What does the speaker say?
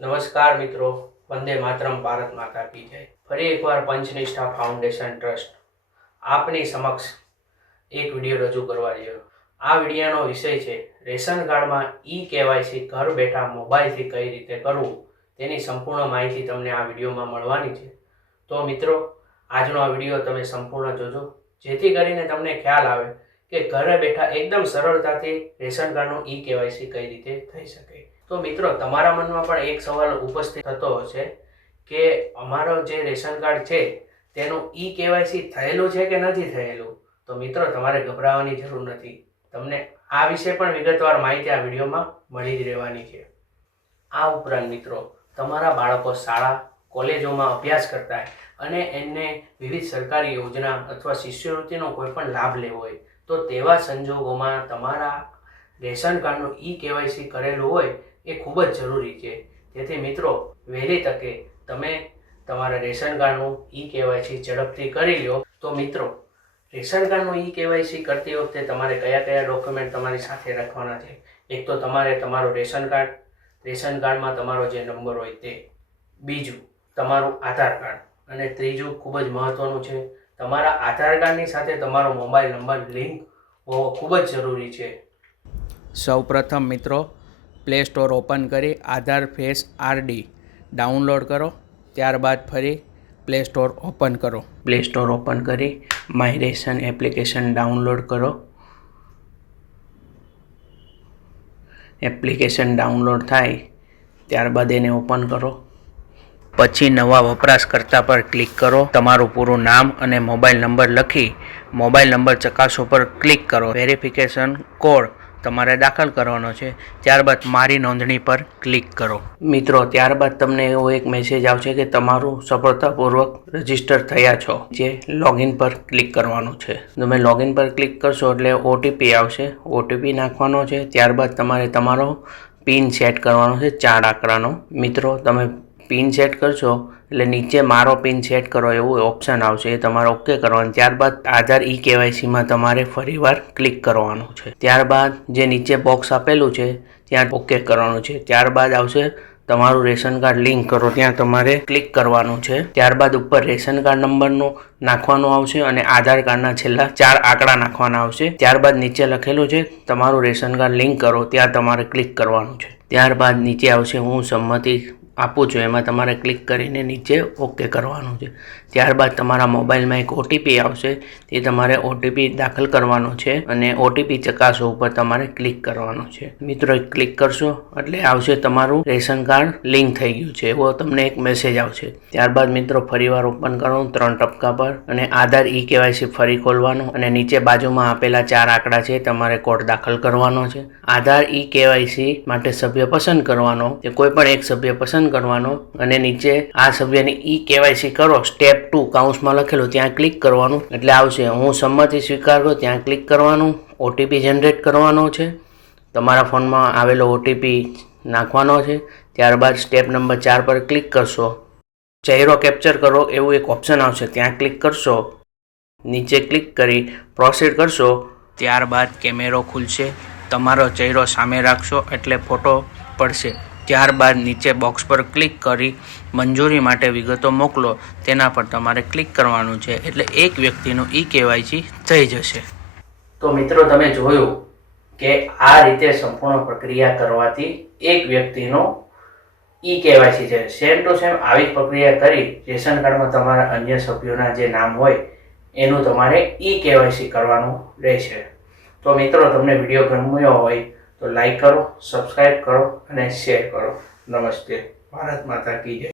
નમસ્કાર મિત્રો, વંદે માતરમ, ભારત માતા કી જય। ફરી એકવાર પંચનિષ્ઠા ફાઉન્ડેશન ટ્રસ્ટ આપની સમક્ષ એક વિડીયો રજૂ કરવા રહ્યો। આ વિડીયોનો વિષય છે રેશન કાર્ડમાં ઈ-કેવાયસી ઘર બેઠા મોબાઈલથી કઈ રીતે કરવું તેની સંપૂર્ણ માહિતી તમને આ વિડીયોમાં મળવાની છે। તો મિત્રો, આજનો આ વિડીયો તમે સંપૂર્ણ જોજો, જેથી કરીને તમને ખ્યાલ આવે કે ઘરે બેઠા એકદમ સરળતાથી રેશન કાર્ડનું ઈ-કેવાયસી કઈ રીતે થઈ શકે। તો મિત્રો, તમારા મનમાં પણ એક સવાલ ઉપસ્થિત થતો હશે કે અમારો જે રેશન કાર્ડ છે તેનું ઈ-કેવાયસી થયેલું છે કે નથી થયેલું। તો મિત્રો, તમારે ગભરાવાની જરૂર નથી, તમને આ વિશે પણ વિગતવાર માહિતી આ વિડીયોમાં મળી જ રહેવાની છે। આ ઉપરાંત મિત્રો, તમારા બાળકો શાળા કોલેજોમાં અભ્યાસ કરતા અને એમને વિવિધ સરકારી યોજના અથવા શિષ્યવૃત્તિનો કોઈ પણ લાભ લેવો હોય તો તેવા સંજોગોમાં તમારા રેશન કાર્ડનું ઈ-કેવાયસી કરેલું હોય એ ખૂબ જ જરૂરી છે। તેથી મિત્રો, વહેલી તકે તમે તમારા રેશન કાર્ડનું ઈ-કેવાયસી ઝડપથી કરી લો। તો મિત્રો, રેશન કાર્ડનું ઈ-કેવાયસી કરતી વખતે તમારે કયા કયા ડોક્યુમેન્ટ તમારી સાથે રાખવાના છે? એક તો તમારે તમારું રેશન કાર્ડમાં તમારો જે નંબર હોય તે, બીજું તમારું આધાર કાર્ડ, અને ત્રીજું ખૂબ જ મહત્વનું છે, તમારા આધાર કાર્ડની સાથે તમારો મોબાઈલ નંબર લિંક હોવો ખૂબ જ જરૂરી છે। સૌપ્રથમ મિત્રો, પ્લે સ્ટોર ઓપન કરી આધાર ફેસ RD ડાઉનલોડ કરો। ત્યારબાદ ફરી પ્લે સ્ટોર ઓપન કરો। પ્લે સ્ટોર ઓપન કરી માય રેશન એપ્લિકેશન ડાઉનલોડ કરો। એપ્લિકેશન ડાઉનલોડ થાય ત્યારબાદ એને ઓપન કરો। પછી નવા વપરાશકર્તા પર ક્લિક કરો। તમારું પૂરું નામ અને મોબાઈલ નંબર લખી મોબાઈલ નંબર ચકાસો પર ક્લિક કરો। વેરિફિકેશન કોડ તમારે દાખલ કરવાનો છે। ત્યારબાદ મારી નોંધણી પર ક્લિક કરો। મિત્રો, ત્યારબાદ તમને એવો એક મેસેજ આવશે કે તમારું સફળતાપૂર્વક રજીસ્ટર થયા છો, જે લોગિન પર ક્લિક કરવાનું છે। તમે લોગિન પર ક્લિક કરશો એટલે OTP આવશે, OTP નાખવાનો છે। ત્યારબાદ તમારે તમારો પિન સેટ કરવાનો છે 4 આંકડાનો। મિત્રો, તમે પિન સેટ કરશો એટલે નીચે મારો પિન સેટ કરો એવું ઓપ્શન આવશે, એ તમારે ઓકે કરવાનું। ત્યારબાદ આધાર ઈ-કેવાયસીમાં તમારે ફરીવાર ક્લિક કરવાનું છે। ત્યારબાદ જે નીચે બોક્સ આપેલું છે ત્યાં ઓકે કરવાનું છે। ત્યારબાદ આવશે તમારું રેશન કાર્ડ લિંક કરો, ત્યાં તમારે ક્લિક કરવાનું છે। ત્યારબાદ ઉપર રેશન કાર્ડ નંબરનું નાખવાનું આવશે અને આધાર કાર્ડના છેલ્લા 4 આંકડા નાખવાના આવશે। ત્યારબાદ નીચે લખેલું છે તમારું રેશન કાર્ડ લિંક કરો, ત્યાં તમારે ક્લિક કરવાનું છે। ત્યારબાદ નીચે આવશે હું સંમતિ આપું છું, એમાં તમારે ક્લિક કરીને નીચે ઓકે કરવાનું છે। ત્યારબાદ તમારા મોબાઈલમાં એક OTP આવશે, તે તમારે OTP દાખલ કરવાનો છે અને OTP ચકાસો ઉપર તમારે ક્લિક કરવાનું છે। મિત્રો, ક્લિક કરશો એટલે આવશે તમારું રેશન કાર્ડ લિંક થઈ ગયું છે એવો તમને એક મેસેજ આવશે। ત્યારબાદ મિત્રો, ફરીવાર ઓપન કરવાનું 3 ટપકા પર અને આધાર ઈ-કેવાયસી ફરી ખોલવાનું અને નીચે બાજુમાં આપેલા 4 આંકડા છે તમારે કોડ દાખલ કરવાનો છે। આધાર ઈ-કેવાયસી માટે સભ્ય પસંદ કરવાનો, તે કોઈ પણ એક સભ્ય પસંદ કરવાનો અને નીચે આ સભ્યની ઈ-કેવાયસી કરો સ્ટેપ 2 કાઉન્સમાં લખેલું ત્યાં ક્લિક કરવાનું એટલે આવશે હું સંમતિ સ્વીકાર કરું, ત્યાં ક્લિક કરવાનું। OTP જનરેટ કરવાનો છે, તમારા ફોનમાં આવેલો OTP નાખવાનો છે। ત્યારબાદ સ્ટેપ નંબર 4 પર ક્લિક કરશો, ચહેરો કેપ્ચર કરો એવું એક ઓપ્શન આવશે, ત્યાં ક્લિક કરશો। નીચે ક્લિક કરી પ્રોસીડ કરશો, ત્યારબાદ કેમેરો ખુલશે, તમારો ચહેરો સામે રાખશો એટલે ફોટો પડશે। ત્યારબાદ નીચે બોક્સ પર ક્લિક કરી મંજૂરી માટે વિગતો મોકલો, તેના પર તમારે ક્લિક કરવાનું છે એટલે એક વ્યક્તિનું ઈ-કેવાયસી થઈ જશે। તો મિત્રો, તમે જોયું કે આ રીતે સંપૂર્ણ પ્રક્રિયા કરવાથી એક વ્યક્તિનો ઈ-કેવાયસી છે। સેમ ટુ સેમ આવી પ્રક્રિયા કરી રેશન કાર્ડમાં તમારા અન્ય સભ્યોના જે નામ હોય એનું તમારે ઈ-કેવાયસી કરવાનું રહેશે। તો મિત્રો, તમને વિડીયો ગમ્યો હોય તો લાઈક કરો, સબસ્ક્રાઈબ કરો અને શેર કરો। નમસ્તે, ભારત માતા કી જય।